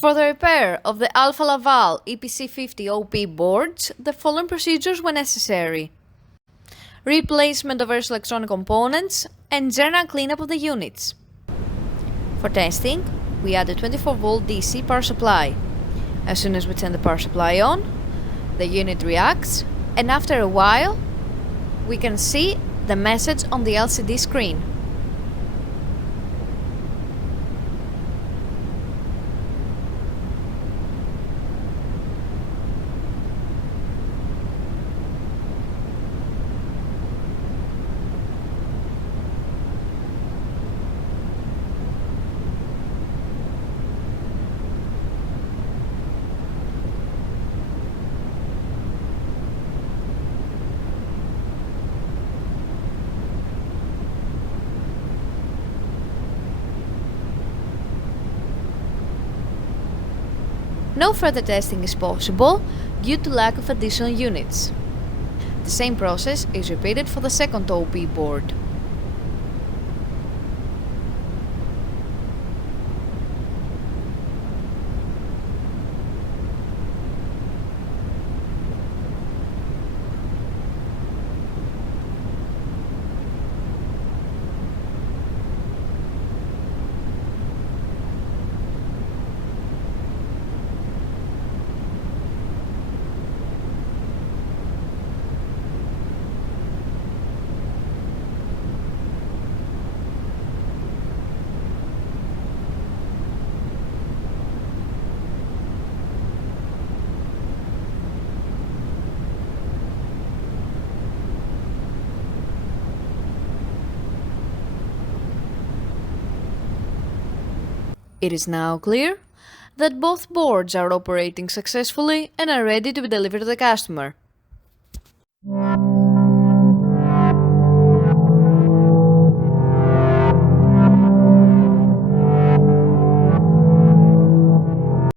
For the repair of the Alfa Laval EPC50 OP boards, the following procedures were necessary: replacement of various electronic components and general cleanup of the units. For testing, we add a 24-volt DC power supply. As soon as we turn the power supply on, the unit reacts, and after a while, we can see the message on the LCD screen. No further testing is possible due to lack of additional units. The same process is repeated for the second OP board. It is now clear that both boards are operating successfully and are ready to be delivered to the customer.